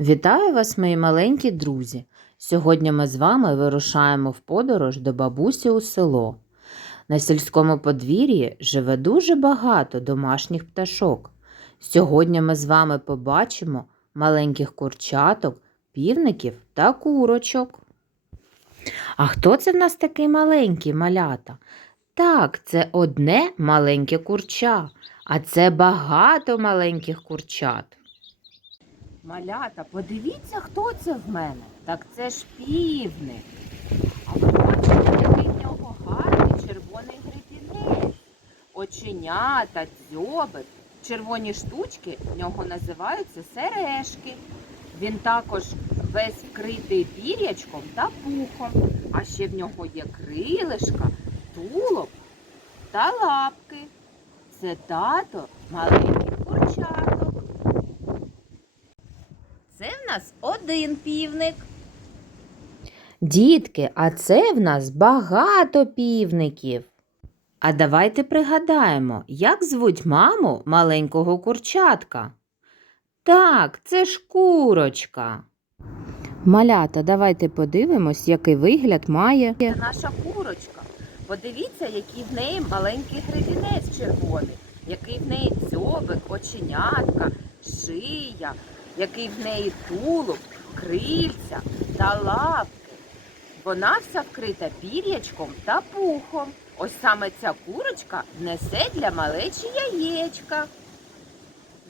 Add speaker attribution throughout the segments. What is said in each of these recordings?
Speaker 1: Вітаю вас, мої маленькі друзі! Сьогодні ми з вами вирушаємо в подорож до бабусі у село. На сільському подвір'ї живе дуже багато домашніх пташок. Сьогодні ми з вами побачимо маленьких курчаток, півників та курочок. А хто це в нас такий маленький малята? Так, це одне маленьке курча, а це багато маленьких курчат. Малята, подивіться, хто це в мене. Так це ж півник. А ви бачите, який в нього гарний червоний гребінець. Оченята, дзьобик. Червоні штучки в нього називаються сережки. Він також весь вкритий пір'ячком та пухом. А ще в нього є крилишка, тулуб та лапки. Це тато маленьких курчаток. Це в нас один півник. Дітки, а це в нас багато півників. А давайте пригадаємо, як звуть маму маленького курчатка. Так, це ж курочка. Малята, давайте подивимось, який вигляд має. Це наша курочка. Подивіться, який в неї маленький гребінець червоний, який в неї дзьобик, оченятка, шия, який в неї тулуб, крильця та лапки. Вона вся вкрита пір'ячком та пухом. Ось саме ця курочка несе для малечі яєчка.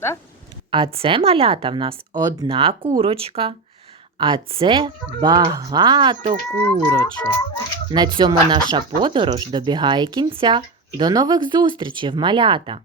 Speaker 1: Да? А це малята в нас одна курочка. А це багато курочок. На цьому наша подорож добігає кінця. До нових зустрічей, малята!